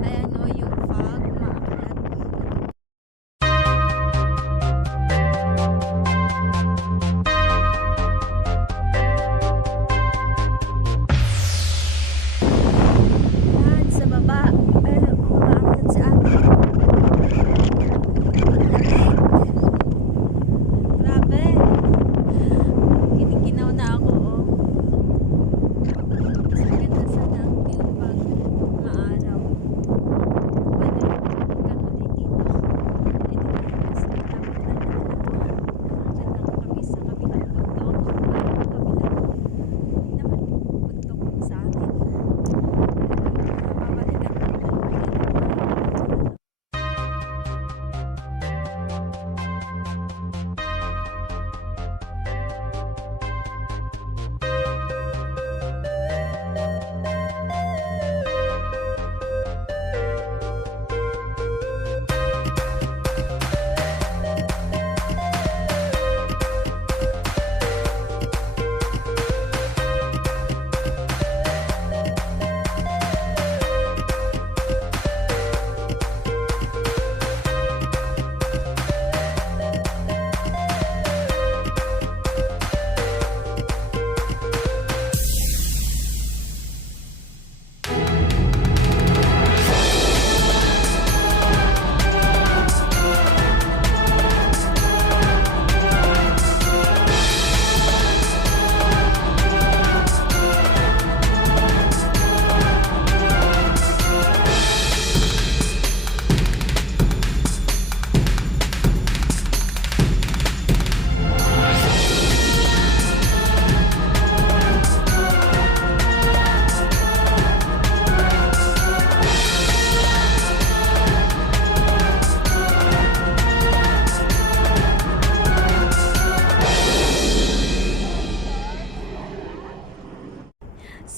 Ayan o yung fog, maakyat. Yan, sa baba. Ayun, maakyat sa akin. Grabe. Kiniginaw na ako oh. Mas maganda sana ang view pag maaraw. Pwede magkano ulit dito. Ito kasi malapit na dyan lang kami sa kabilang bundok. Hindi naman bundok sa amin. Mababalikan ko lang ulit.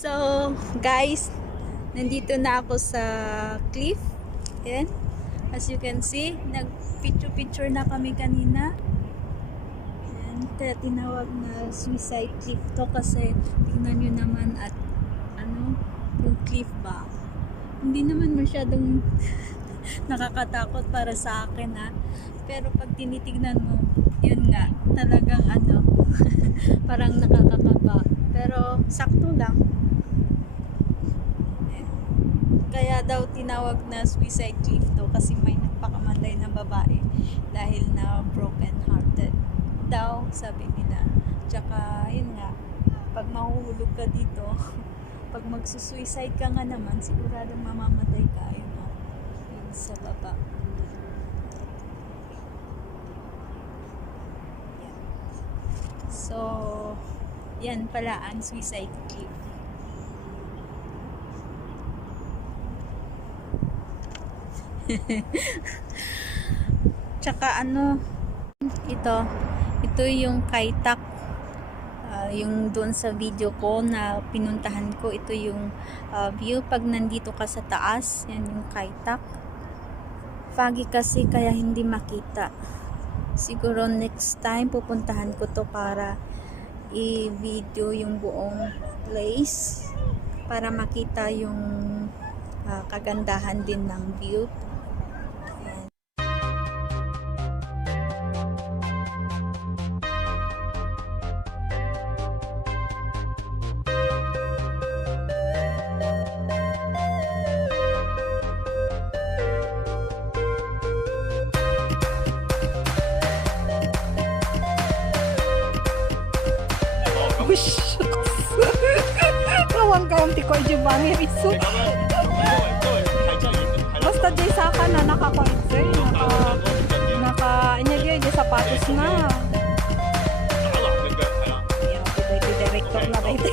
So, guys, nandito na ako sa cliff. Ayan. As you can see, nag-picture-picture na kami kanina. Ayan, kaya tinawag na suicide cliff to kasi tingnan nyo naman at ano, yung cliff ba. Hindi naman masyadong nakakatakot para sa akin ha. Pero pag tinitignan mo, yun nga, talagang ano, parang nakakakaba. Pero sakto lang. Kaya daw tinawag na suicide cliff to kasi may nagpakamatay na babae dahil na broken hearted daw, sabi nila. Tsaka yun nga, pag mahuhulog ka dito, pag magsusuicide ka nga naman, siguradong mamamatay ka. Yun o, yun sa baba. Yan. So, yan pala ang suicide cliff. Tsaka ano, ito yung Kaitak, yung doon sa video ko na pinuntahan ko. Ito yung view pag nandito ka sa taas. Yan yung Kaitak. Foggy kasi kaya hindi makita. Siguro next time pupuntahan ko to para i-video yung buong place para makita yung kagandahan din ng view. Kawang-kawang tiko ijubangir isu. Basta jay saka na nakakoitse, inya dia jay sapatos na. Iya, di director na dito.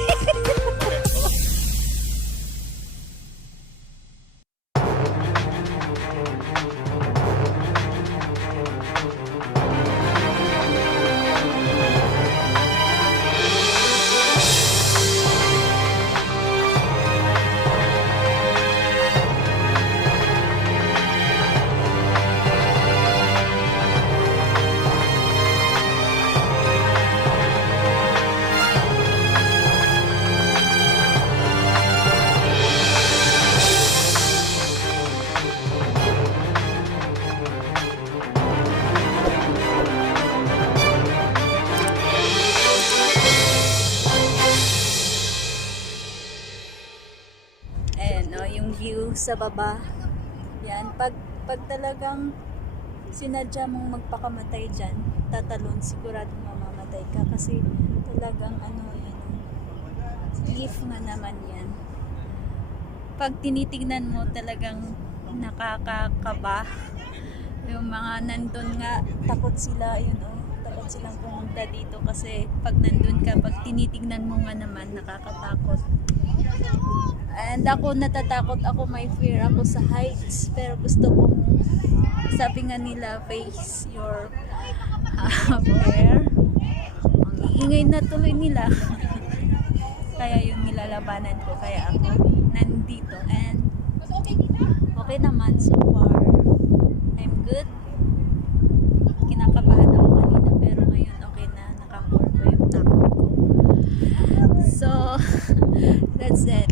sa baba. Yan, pag talagang sinadya mong magpakamatay dyan, tatalon, sigurado mamamatay ka kasi talagang ano yan, cliff nga naman yan. Pag tinitignan mo talagang nakakakaba. Yung mga nandun nga, takot sila, yun takot silang pumunta dito kasi pag nandun ka, pag tinitignan mo nga naman, nakakatakot. And ako natatakot ako, may fear ako sa heights, pero gusto kong, sabi nga nila, face your fear. Ang iingay na tuloy nila. Kaya yung nilalabanan ko, kaya ako nandito. And okay naman so far. I'm good. Kinakabahan ako kanina, pero ngayon okay na, nakakorpo yung takot ko. So, that's it.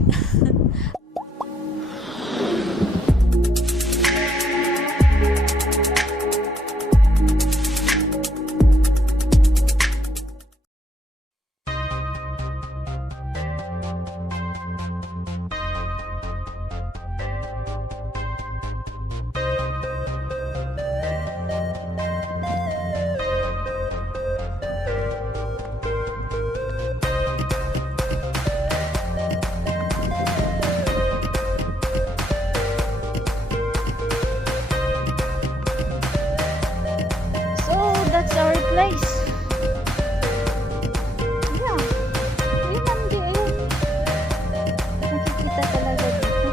That's our place. Yeah. Ayun lang din. Ayun. Nakikita talaga dito.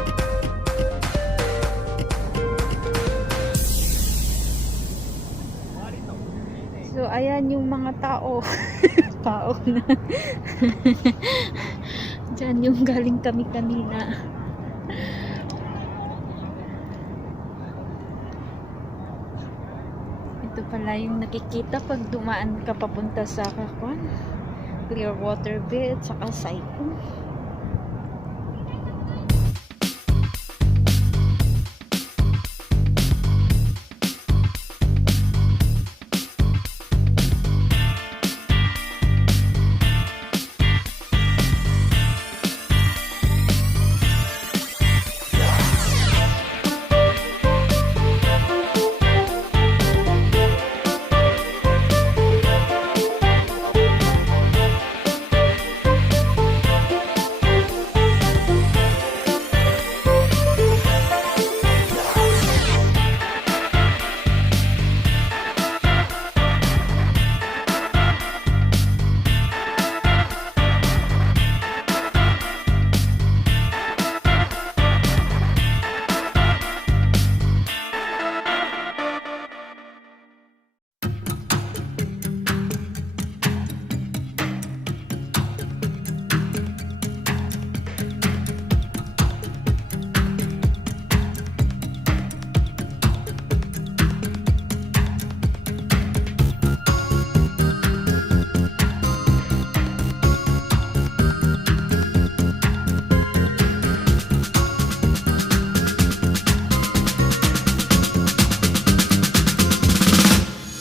So, ayan yung mga tao. Tao na. Diyan yung galing kami kanina. Ito pala yung nakikita pag dumaan ka papunta sa Clearwater Bay at saka Saigon.